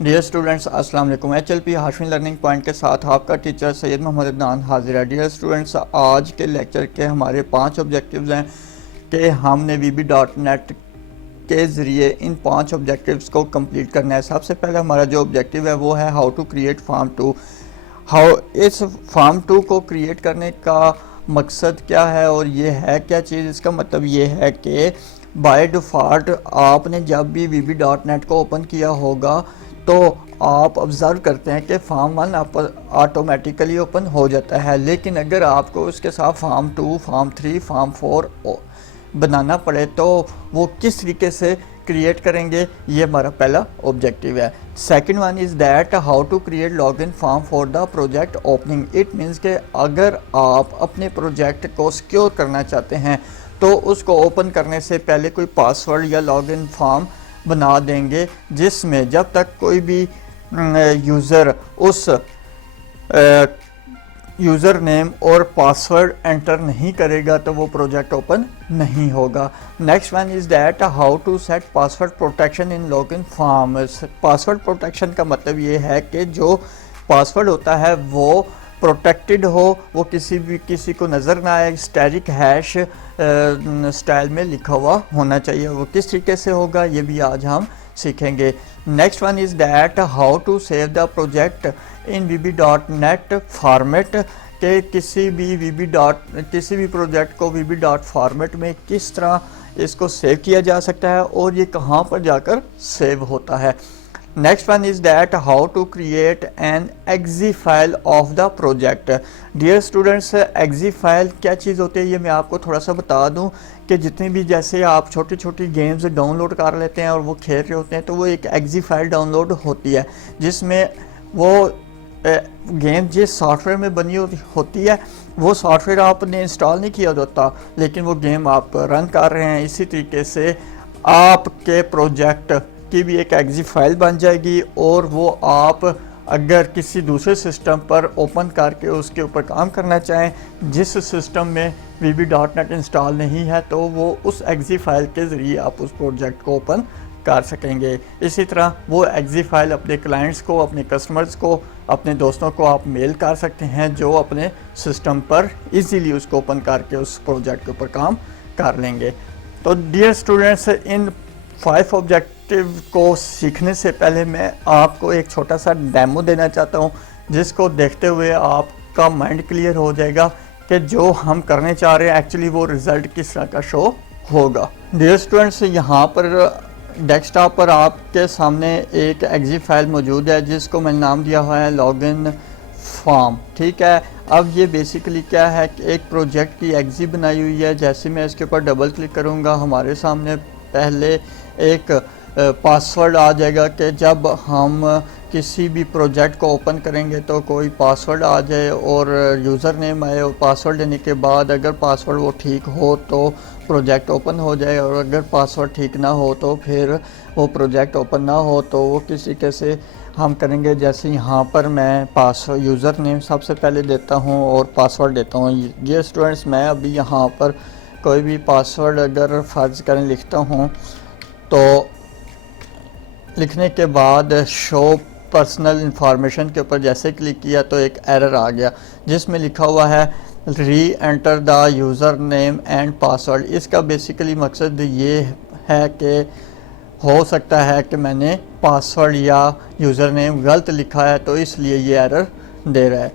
Dear students अस्सलाम वालेकुम। HLP Hashmi learning point के साथ आपका टीचर सैयद मोहम्मद अदनान हाजिर है। डियर स्टूडेंट्स, आज के लेक्चर के हमारे 5 ऑब्जेक्टिव्स हैं कि हमने VB.NET के ज़रिए इन 5 ऑब्जेक्टिव्स को कंप्लीट करना है। सबसे पहले हमारा जो ऑब्जेक्टिव है वो है हाउ टू क्रिएट फार्म 2। इस फार्म 2 को क्रिएट करने का मकसद क्या है और ये है क्या चीज़। इसका मतलब ये है कि बाय डिफ़ॉल्ट आपने जब भी VB.NET को ओपन किया होगा तो आप ऑब्ज़र्व करते हैं कि फार्म 1 ऑटोमेटिकली ओपन हो जाता है, लेकिन अगर आपको उसके साथ फार्म 2, फार्म 3, फार्म 4 बनाना पड़े तो वो किस तरीके से क्रिएट करेंगे, ये हमारा पहला ऑब्जेक्टिव है। Second one is that how to create login form for the project opening. It means कि अगर आप अपने प्रोजेक्ट को सिक्योर करना चाहते हैं तो उसको ओपन करने से पहले कोई पासवर्ड या लॉगिन फॉर्म बना देंगे, जिसमें जब तक कोई भी यूज़र उस यूज़र नेम और पासवर्ड एंटर नहीं करेगा तो वो प्रोजेक्ट ओपन नहीं होगा। Next one is that how to set password protection in login form. Password protection का मतलब ये है कि जो पासवर्ड होता है वो प्रोटेक्टेड हो, वो किसी को नज़र ना आए, स्टैटिक हैश स्टाइल में लिखा हुआ होना चाहिए। वो किस तरीके से होगा ये भी आज हम सीखेंगे। Next one is that how to save the project in VB.NET format के किसी भी प्रोजेक्ट को VB फॉर्मेट में किस तरह इसको सेव किया जा सकता है और ये कहाँ पर जाकर सेव होता है। Next one is that how to create an exe file of the project. Dear students, exe file क्या चीज़ होती है ये मैं आपको थोड़ा सा बता दूं कि जितनी भी जैसे आप छोटी छोटी गेम्स डाउनलोड कर लेते हैं और वो खेल रहे होते हैं तो वो एक exe फाइल डाउनलोड होती है, जिसमें वो गेम जिस सॉफ्टवेयर में बनी होती है वो सॉफ्टवेयर आपने इंस्टॉल नहीं किया होता, लेकिन वो गेम आप रन कर रहे हैं। इसी तरीके से आपके प्रोजेक्ट की भी एक exe फाइल बन जाएगी और वो आप अगर किसी दूसरे सिस्टम पर ओपन करके उसके ऊपर काम करना चाहें जिस सिस्टम में VB.NET इंस्टॉल नहीं है तो वो उस exe फाइल के ज़रिए आप उस प्रोजेक्ट को ओपन कर सकेंगे। इसी तरह वो exe फाइल अपने क्लाइंट्स को, अपने कस्टमर्स को, अपने दोस्तों को आप मेल कर सकते हैं जो अपने सिस्टम पर इजीली उसको ओपन करके उस प्रोजेक्ट के ऊपर काम कर लेंगे। तो डियर स्टूडेंट्स, इन 5 ऑब्जेक्टिव को सीखने से पहले मैं आपको एक छोटा सा डेमो देना चाहता हूँ, जिसको देखते हुए आपका माइंड क्लियर हो जाएगा कि जो हम करने चाह रहे हैं एक्चुअली वो रिज़ल्ट किस तरह का शो होगा। डियर स्टूडेंट्स, यहाँ पर डेस्कटॉप पर आपके सामने एक exe फाइल मौजूद है जिसको मैंने नाम दिया हुआ है लॉगिन फॉर्म। ठीक है, अब ये बेसिकली क्या है कि एक प्रोजेक्ट की exe बनाई हुई है। जैसे मैं इसके ऊपर डबल क्लिक करूँगा हमारे सामने पहले एक पासवर्ड आ जाएगा कि जब हम किसी भी प्रोजेक्ट को ओपन करेंगे तो कोई पासवर्ड आ जाए और यूज़र नेम आए और पासवर्ड देने के बाद अगर पासवर्ड वो ठीक हो तो प्रोजेक्ट ओपन हो जाए और अगर पासवर्ड ठीक ना हो तो फिर वो प्रोजेक्ट ओपन ना हो। तो वो किस तरीके से हम करेंगे, जैसे यहाँ पर मैं यूज़र नेम सबसे पहले देता हूँ और पासवर्ड देता हूँ। ये स्टूडेंट्स, मैं अभी यहाँ पर कोई भी पासवर्ड अगर फ़र्ज़ करें लिखता हूँ तो लिखने के बाद शो पर्सनल इंफॉर्मेशन के ऊपर जैसे क्लिक किया तो एक एरर आ गया जिसमें लिखा हुआ है री enter the user name and password. इसका बेसिकली मकसद ये है कि हो सकता है कि मैंने पासवर्ड या यूज़र नेम गलत लिखा है तो इसलिए ये एरर दे रहा है।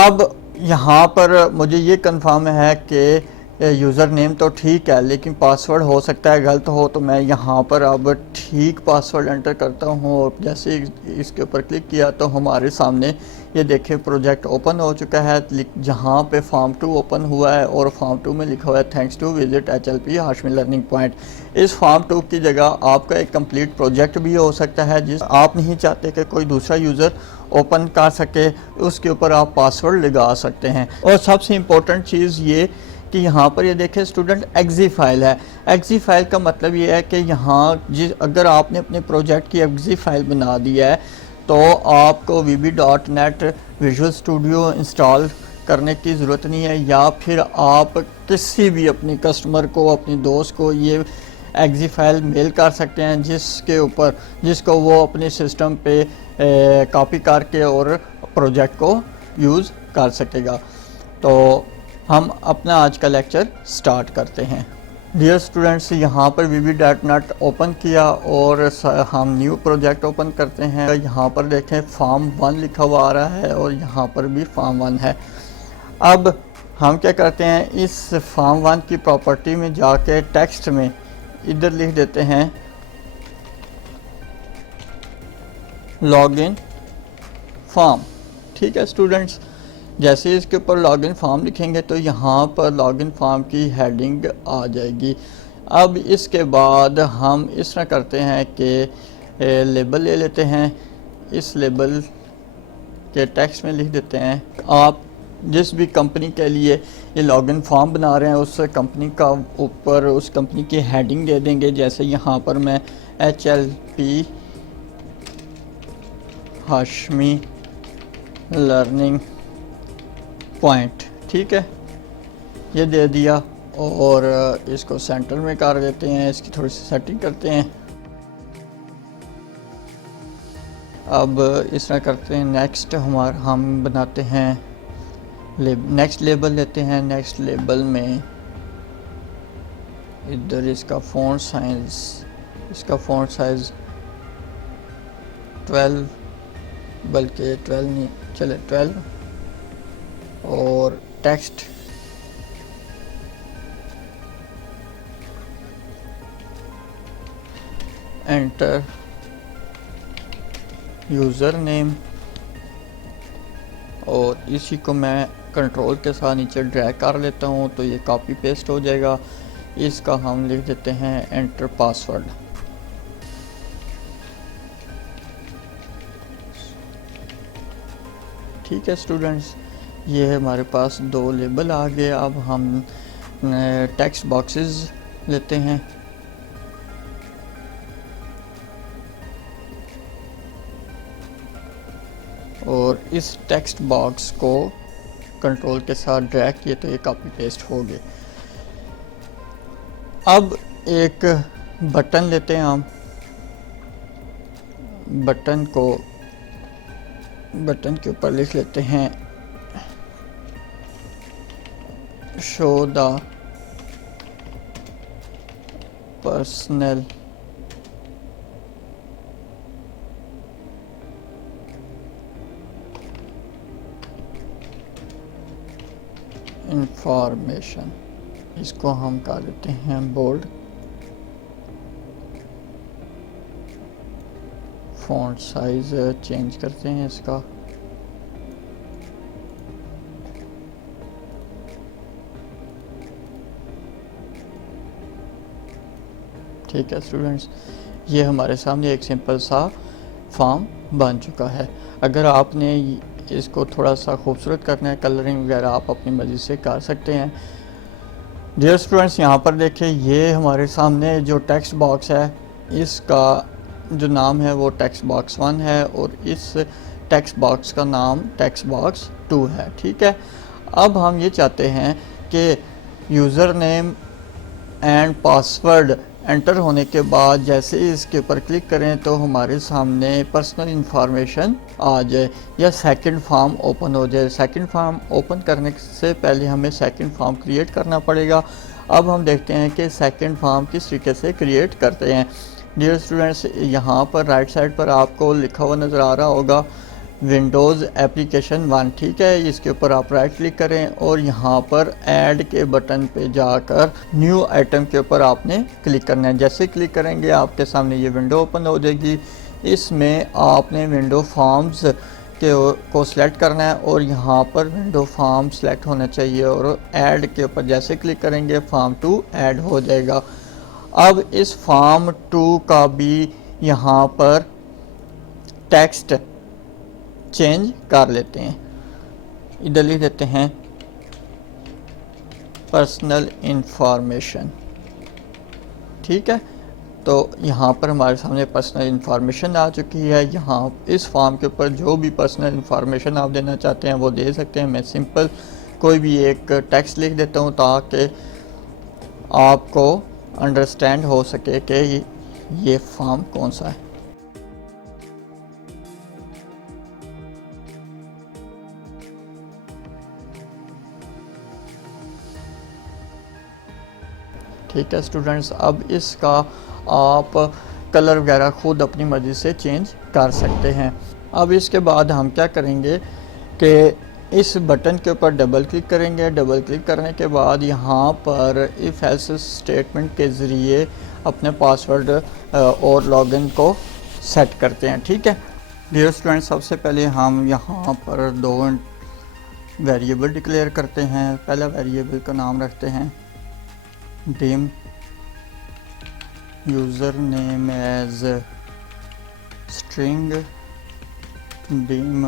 अब यहाँ पर मुझे ये कंफर्म है कि यूज़र नेम तो ठीक है लेकिन पासवर्ड हो सकता है गलत हो, तो मैं यहाँ पर अब ठीक पासवर्ड एंटर करता हूँ और जैसे इसके ऊपर क्लिक किया तो हमारे सामने ये देखें प्रोजेक्ट ओपन हो चुका है, जहाँ पे फार्म 2 ओपन हुआ है और फार्म 2 में लिखा हुआ है thanks to visit HLP Hashmi learning point. इस फार्म 2 की जगह आपका एक कंप्लीट प्रोजेक्ट भी हो सकता है जिस आप नहीं चाहते कि कोई दूसरा यूज़र ओपन कर सके, उसके ऊपर आप पासवर्ड लगा सकते हैं। और सबसे इम्पोर्टेंट चीज़ ये कि यहाँ पर ये देखें स्टूडेंट exe फाइल है। exe फाइल का मतलब ये है कि यहाँ अगर आपने अपने प्रोजेक्ट की exe फाइल बना दी है तो आपको VB.NET विजुअल स्टूडियो इंस्टॉल करने की ज़रूरत नहीं है, या फिर आप किसी भी अपने कस्टमर को, अपने दोस्त को ये एक्जी फाइल मेल कर सकते हैं जिसको वो अपने सिस्टम पे कॉपी करके और प्रोजेक्ट को यूज़ कर सकेगा। तो हम अपना आज का लेक्चर स्टार्ट करते हैं। डियर स्टूडेंट्स, यहाँ पर VB.NET ओपन किया और हम न्यू प्रोजेक्ट ओपन करते हैं। यहाँ पर देखें फॉर्म 1 लिखा हुआ आ रहा है और यहाँ पर भी फॉर्म 1 है। अब हम क्या करते हैं, इस फॉर्म 1 की प्रॉपर्टी में जाके टेक्स्ट में इधर लिख देते हैं लॉगिन फॉर्म। ठीक है स्टूडेंट्स, जैसे ही इसके ऊपर लॉगिन फॉर्म लिखेंगे तो यहाँ पर लॉगिन फॉर्म की हेडिंग आ जाएगी। अब इसके बाद हम इस तरह करते हैं कि लेबल ले लेते हैं, इस लेबल के टेक्स्ट में लिख देते हैं। आप जिस भी कंपनी के लिए ये लॉगिन फॉर्म बना रहे हैं उस कंपनी का ऊपर उस कंपनी की हेडिंग दे देंगे। जैसे यहाँ पर मैं HLP हाशमी लर्निंग पॉइंट, ठीक है, ये दे दिया और इसको सेंटर में कर देते हैं। इसकी थोड़ी सी सेटिंग करते हैं। अब इस तरह करते हैं। नेक्स्ट हम बनाते हैं नेक्स्ट लेबल लेते हैं। नेक्स्ट लेबल में इधर इसका फ़ॉन्ट साइज़ 12, बल्कि 12 नहीं, चले 12, और टेक्स्ट एंटर यूज़र नेम, और इसी को मैं कंट्रोल के साथ नीचे ड्रैग कर लेता हूँ तो ये कॉपी पेस्ट हो जाएगा। इसका हम लिख देते हैं एंटर पासवर्ड। ठीक है स्टूडेंट्स, ये हमारे पास 2 लेबल आ गए। अब हम टेक्स्ट बॉक्सेस लेते हैं। और इस टेक्स्ट बॉक्स को कंट्रोल के साथ ड्रैग किए तो ये कॉपी पेस्ट हो गए। अब एक बटन लेते हैं हम। बटन के ऊपर लिख लेते हैं शो द पर्सनल इंफॉर्मेशन। इसको हम कर देते हैं बोल्ड। फ़ॉन्ट साइज चेंज करते हैं इसका। ठीक है स्टूडेंट्स, ये हमारे सामने एक सिंपल सा फॉर्म बन चुका है। अगर आपने इसको थोड़ा सा खूबसूरत करना है, कलरिंग वगैरह आप अपनी मर्ज़ी से कर सकते हैं। डियर स्टूडेंट्स, यहाँ पर देखें, ये हमारे सामने जो टेक्स्ट बॉक्स है इसका जो नाम है वो टेक्स्ट बॉक्स 1 है और इस टेक्स्ट बॉक्स का नाम टेक्स्ट बॉक्स 2 है। ठीक है, अब हम ये चाहते हैं कि user name and password enter होने के बाद जैसे ही इसके ऊपर क्लिक करें तो हमारे सामने पर्सनल इंफॉर्मेशन आ जाए या सेकंड फॉर्म ओपन हो जाए। सेकंड फॉर्म ओपन करने से पहले हमें सेकंड फॉर्म क्रिएट करना पड़ेगा। अब हम देखते हैं कि सेकंड फॉर्म किस तरीके से क्रिएट करते हैं। डियर स्टूडेंट्स, यहाँ पर राइट साइड पर आपको लिखा हुआ नज़र आ रहा होगा विंडोज़ एप्लीकेशन 1। ठीक है, इसके ऊपर आप राइट क्लिक करें और यहाँ पर ऐड के बटन पे जाकर न्यू आइटम के ऊपर आपने क्लिक करना है। जैसे क्लिक करेंगे आपके सामने ये विंडो ओपन हो जाएगी। इसमें आपने विंडो फॉर्म्स को सिलेक्ट करना है और यहाँ पर विंडो फॉर्म सिलेक्ट होना चाहिए और ऐड के ऊपर जैसे क्लिक करेंगे फॉर्म 2 ऐड हो जाएगा। अब इस फॉर्म 2 का भी यहाँ पर टेक्स्ट चेंज कर लेते हैं। इधर लिख देते हैं पर्सनल इंफॉर्मेशन। ठीक है, तो यहाँ पर हमारे सामने पर्सनल इंफॉर्मेशन आ चुकी है। यहाँ इस फॉर्म के ऊपर जो भी पर्सनल इंफॉर्मेशन आप देना चाहते हैं वो दे सकते हैं। मैं सिंपल कोई भी एक टेक्स्ट लिख देता हूँ ताकि आपको अंडरस्टैंड हो सके कि ये फॉर्म कौन सा है। ठीक है स्टूडेंट्स, अब इसका आप कलर वगैरह खुद अपनी मर्ज़ी से चेंज कर सकते हैं। अब इसके बाद हम क्या करेंगे कि इस बटन के ऊपर डबल क्लिक करेंगे। डबल क्लिक करने के बाद यहाँ पर इफ़ एल्स स्टेटमेंट के ज़रिए अपने पासवर्ड और लॉगिन को सेट करते हैं। ठीक है डियर स्टूडेंट्स, सबसे पहले हम यहाँ पर दो वेरिएबल डिक्लेयर करते हैं। पहला वेरिएबल का नाम रखते हैं dim user name as string, dim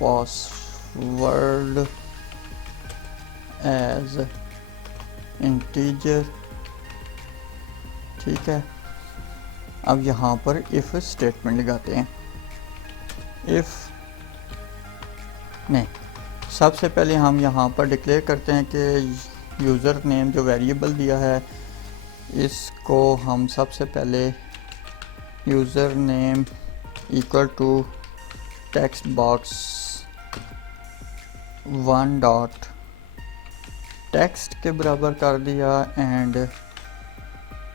password as integer. ठीक है, अब यहाँ पर इफ़ स्टेटमेंट लगाते हैं। इफ़ नहीं, सबसे पहले हम यहाँ पर डिक्लेयर करते हैं कि यूज़र नेम जो वेरिएबल दिया है इसको हम सबसे पहले user name equal to text box 1 dot text के बराबर कर दिया and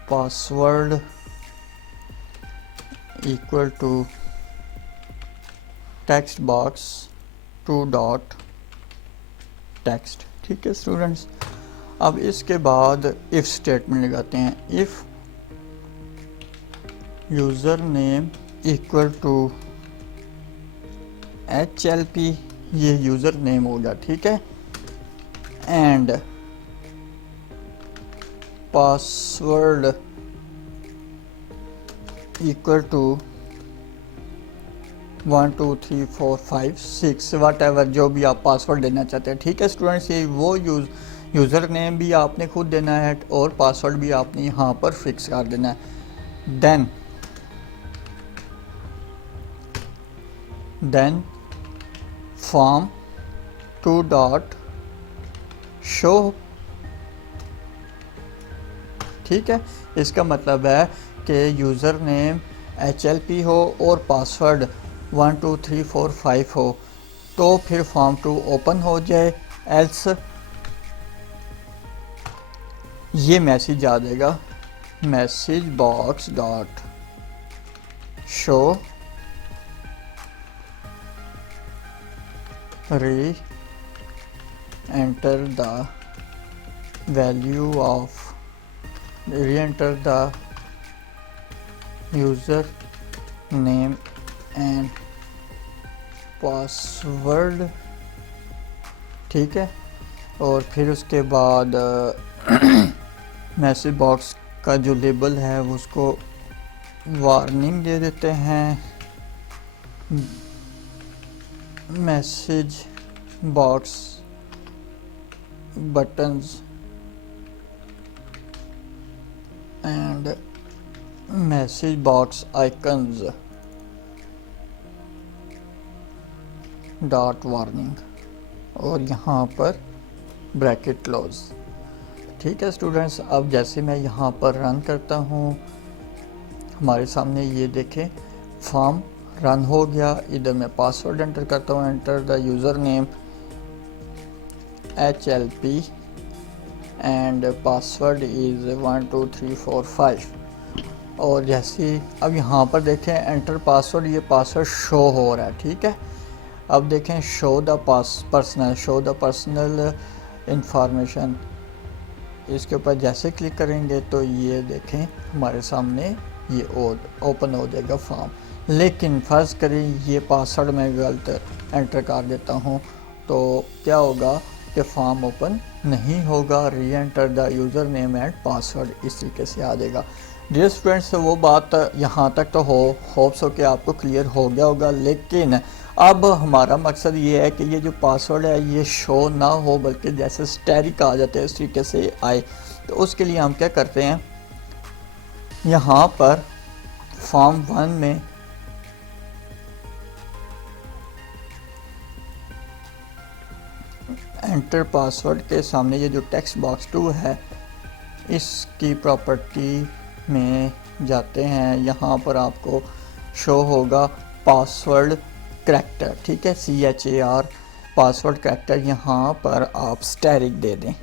password equal to text box 2 dot text. ठीक है स्टूडेंट्स, अब इसके बाद इफ़ स्टेटमेंट लगाते हैं। If user name equal to HLP, ये यूज़र नेम होगा। ठीक है, and password equal to 1 2 3 4 5 6 whatever, जो भी आप पासवर्ड देना चाहते हैं। ठीक है स्टूडेंट्स, ये वो यूज़र नेम भी आपने खुद देना है और पासवर्ड भी आपने यहाँ पर फिक्स कर देना है। Then form 2 dot show. ठीक है, इसका मतलब है कि यूज़र नेम HLP हो और पासवर्ड 1 2 3 4 5 हो तो फिर फॉर्म 2 ओपन हो जाए, एल्स ये मैसेज आ जाएगा message box dot show reenter the value of reenter the user name and password. ठीक है, और फिर उसके बाद मैसेज बॉक्स का जो लेबल है उसको वार्निंग दे देते हैं। Message box buttons and message box icons dot warning, और यहाँ पर ब्रैकेट क्लोज। ठीक है स्टूडेंट्स, अब जैसे मैं यहाँ पर रन करता हूँ, हमारे सामने ये देखें फॉर्म रन हो गया। इधर मैं पासवर्ड एंटर करता हूँ, enter the user name HLP and password is 1 2 3 4 5। और जैसे अब यहाँ पर देखें एंटर पासवर्ड, ये पासवर्ड शो हो रहा है। ठीक है, अब देखें शो द पर्सनल इंफॉर्मेशन, इसके ऊपर जैसे क्लिक करेंगे तो ये देखें हमारे सामने ये ओपन हो जाएगा फॉर्म। लेकिन फ़र्ज़ करें ये पासवर्ड मैं गलत एंटर कर देता हूँ तो क्या होगा कि फॉर्म ओपन नहीं होगा। री enter the user name and password इस तरीके से आ जाएगा। डियर स्टूडेंट्स, वो बात यहाँ तक तो होप्स हो कि आपको क्लियर हो गया होगा, लेकिन अब हमारा मकसद ये है कि ये जो पासवर्ड है ये शो ना हो बल्कि जैसे स्टैटिक आ जाते हैं उस तरीके से आए। तो उसके लिए हम क्या करते हैं, यहाँ पर फॉर्म 1 में एंटर पासवर्ड के सामने ये जो टेक्स्ट बॉक्स 2 है इसकी प्रॉपर्टी में जाते हैं, यहाँ पर आपको शो होगा पासवर्ड करैक्टर, ठीक है, CHAR पासवर्ड करैक्टर। यहाँ पर आप स्टैरिक दे दें,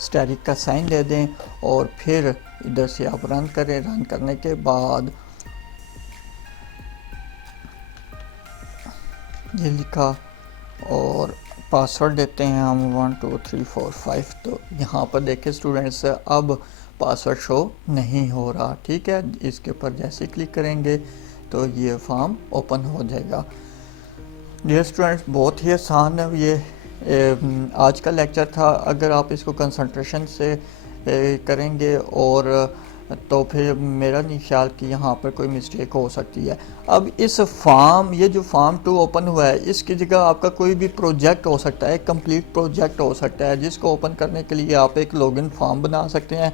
स्टैरिक का साइन दे दें और फिर इधर से आप रन करें। रन करने के बाद ये लिखा और पासवर्ड देते हैं हम 1 2 3 4 5। तो यहाँ पर देखें स्टूडेंट्स, अब पासवर्ड शो नहीं हो रहा, ठीक है। इसके ऊपर जैसे क्लिक करेंगे तो ये फॉर्म ओपन हो जाएगा। डियर स्टूडेंट्स, बहुत ही आसान है ये आज का लेक्चर था। अगर आप इसको कंसंट्रेशन से करेंगे और तो फिर मेरा नहीं ख्याल कि यहाँ पर कोई मिस्टेक हो सकती है। अब इस फॉर्म, ये जो फॉर्म 2 ओपन हुआ है, इसकी जगह आपका कोई भी प्रोजेक्ट हो सकता है, कंप्लीट प्रोजेक्ट हो सकता है, जिसको ओपन करने के लिए आप एक लॉगिन फॉर्म बना सकते हैं।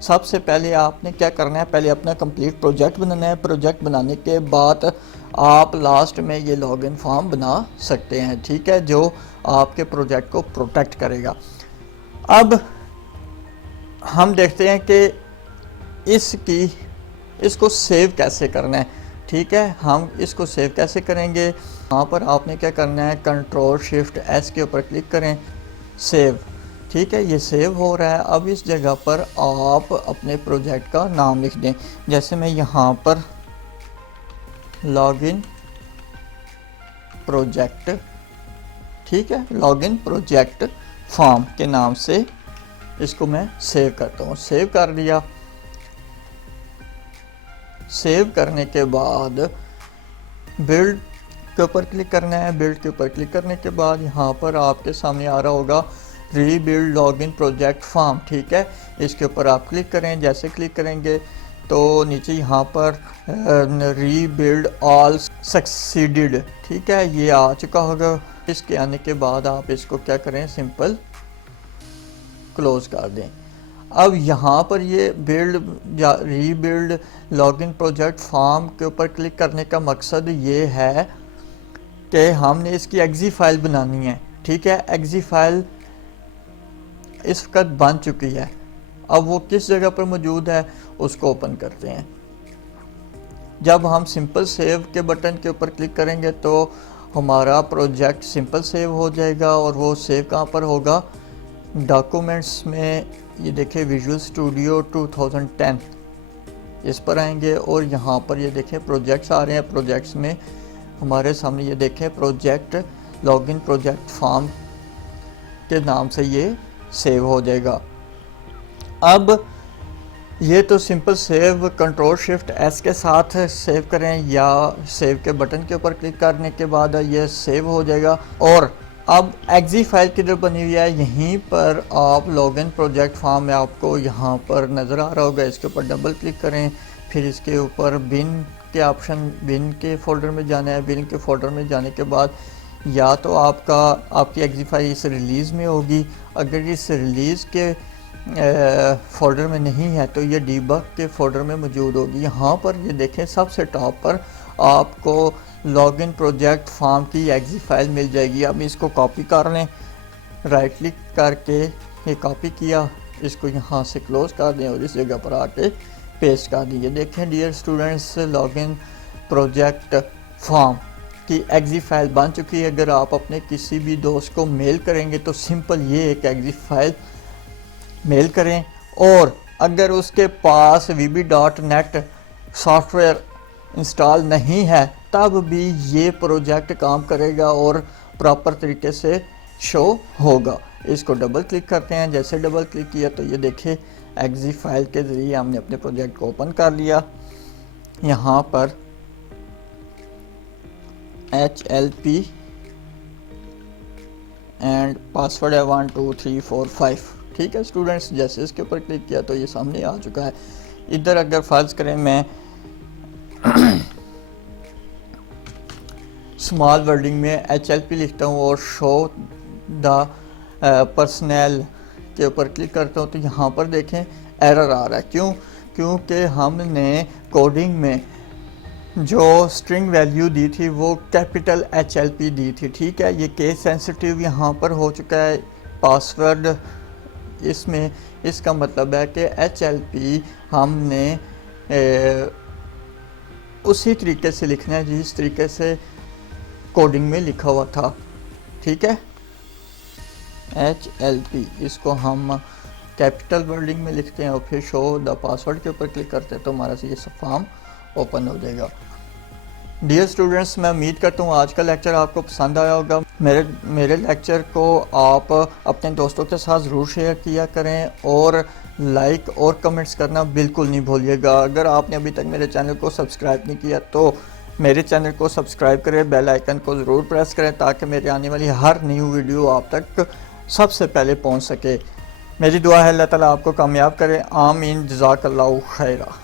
सबसे पहले आपने क्या करना है, पहले अपना कंप्लीट प्रोजेक्ट बनाना है। प्रोजेक्ट बनाने के बाद आप लास्ट में ये लॉगिन फॉर्म बना सकते हैं, ठीक है, जो आपके प्रोजेक्ट को प्रोटेक्ट करेगा। अब हम देखते हैं कि इसको सेव कैसे करना है, ठीक है। हम इसको सेव कैसे करेंगे, यहाँ पर आपने क्या करना है, Ctrl+Shift+S के ऊपर क्लिक करें, सेव, ठीक है, ये सेव हो रहा है। अब इस जगह पर आप अपने प्रोजेक्ट का नाम लिख दें। जैसे मैं यहाँ पर लॉगिन प्रोजेक्ट, ठीक है, लॉगिन प्रोजेक्ट फॉर्म के नाम से इसको मैं सेव करता हूँ। सेव कर दिया। सेव करने के बाद बिल्ड के ऊपर क्लिक करना है। बिल्ड के ऊपर क्लिक करने के बाद यहाँ पर आपके सामने आ रहा होगा रीबिल्ड लॉगिन प्रोजेक्ट फॉर्म, ठीक है, इसके ऊपर आप क्लिक करें। जैसे क्लिक करेंगे तो नीचे यहाँ पर रीबिल्ड ऑल सक्सीडेड, ठीक है, ये आ चुका होगा। इसके आने के बाद आप इसको क्या करें, सिंपल क्लोज कर दें। अब यहाँ पर ये बिल्ड या रीबिल्ड लॉगिन प्रोजेक्ट फॉर्म के ऊपर क्लिक करने का मकसद ये है कि हमने इसकी एक्जी फाइल बनानी है, ठीक है। एक्जी फाइल इस वक्त बन चुकी है। अब वो किस जगह पर मौजूद है उसको ओपन करते हैं। जब हम सिंपल सेव के बटन के ऊपर क्लिक करेंगे तो हमारा प्रोजेक्ट सिंपल सेव हो जाएगा। और वो सेव कहाँ पर होगा, डॉक्यूमेंट्स में, ये देखें विजुअल स्टूडियो 2010, इस पर आएंगे और यहाँ पर ये देखें प्रोजेक्ट्स आ रहे हैं। प्रोजेक्ट्स में हमारे सामने ये देखें प्रोजेक्ट लॉगिन प्रोजेक्ट फॉर्म के नाम से ये सेव हो जाएगा। अब ये तो सिंपल सेव Ctrl+Shift+S के साथ सेव करें या सेव के बटन के ऊपर क्लिक करने के बाद ये सेव हो जाएगा। और अब एक्जी फाइल किधर बनी हुई है, यहीं पर आप लॉगिन प्रोजेक्ट फॉर्म में आपको यहाँ पर नज़र आ रहा होगा, इसके ऊपर डबल क्लिक करें। फिर इसके ऊपर बिन के ऑप्शन, बिन के फोल्डर में जाना है। बिन के फोल्डर में जाने के बाद या तो आपकी एक्जी फाइल इस रिलीज़ में होगी। अगर इस रिलीज़ के फोल्डर में नहीं है तो ये डीबग के फोल्डर में मौजूद होगी। यहाँ पर ये देखें सबसे टॉप पर आपको लॉगिन प्रोजेक्ट फॉर्म की एक्जी फाइल मिल जाएगी। अब इसको कॉपी कर लें, राइट क्लिक करके ये कॉपी किया, इसको यहाँ से क्लोज कर दें और इस जगह पर आके पेस्ट कर दें। देखें dear students, login project form की एक्जी फाइल बन चुकी है। अगर आप अपने किसी भी दोस्त को मेल करेंगे तो सिंपल ये एक एक्जी फाइल मेल करें। और अगर उसके पास vb.net सॉफ्टवेयर इंस्टॉल नहीं है तब भी ये प्रोजेक्ट काम करेगा और प्रॉपर तरीके से शो होगा। इसको डबल क्लिक करते हैं। जैसे डबल क्लिक किया तो ये देखिए एक्जी फाइल के ज़रिए हमने अपने प्रोजेक्ट को ओपन कर लिया। यहाँ पर HLP एंड पासवर्ड है 1 2 3 4 5, ठीक है स्टूडेंट्स। जैसे इसके ऊपर क्लिक किया तो ये सामने आ चुका है। इधर अगर फर्ज करें मैं स्मॉल वर्डिंग में HLP लिखता हूँ और शो द पर्सनल के ऊपर क्लिक करता हूँ तो यहाँ पर देखें एरर आ रहा है। क्योंकि हमने कोडिंग में जो स्ट्रिंग वैल्यू दी थी वो कैपिटल HLP दी थी, ठीक है। ये केस सेंसिटिव यहाँ पर हो चुका है। पासवर्ड इसमें इसका मतलब है कि HLP हमने उसी तरीके से लिखना है जिस तरीके से कोडिंग में लिखा हुआ था, ठीक है। HLP इसको हम कैपिटल वर्डिंग में लिखते हैं और फिर शो द पासवर्ड के ऊपर क्लिक करते हैं तो हमारा ये फॉर्म ओपन हो जाएगा। डियर स्टूडेंट्स, मैं उम्मीद करता हूँ आज का लेक्चर आपको पसंद आया होगा। मेरे लेक्चर को आप अपने दोस्तों के साथ ज़रूर शेयर किया करें और लाइक और कमेंट्स करना बिल्कुल नहीं भूलिएगा। अगर आपने अभी तक मेरे चैनल को सब्सक्राइब नहीं किया तो मेरे चैनल को सब्सक्राइब करें, बेल आइकन को ज़रूर प्रेस करें ताकि मेरे आने वाली हर न्यू वीडियो आप तक सबसे पहले पहुँच सके। मेरी दुआ है अल्लाह ताला आपको कामयाब करे। आमीन। जज़ाकल्लाहु खैरा।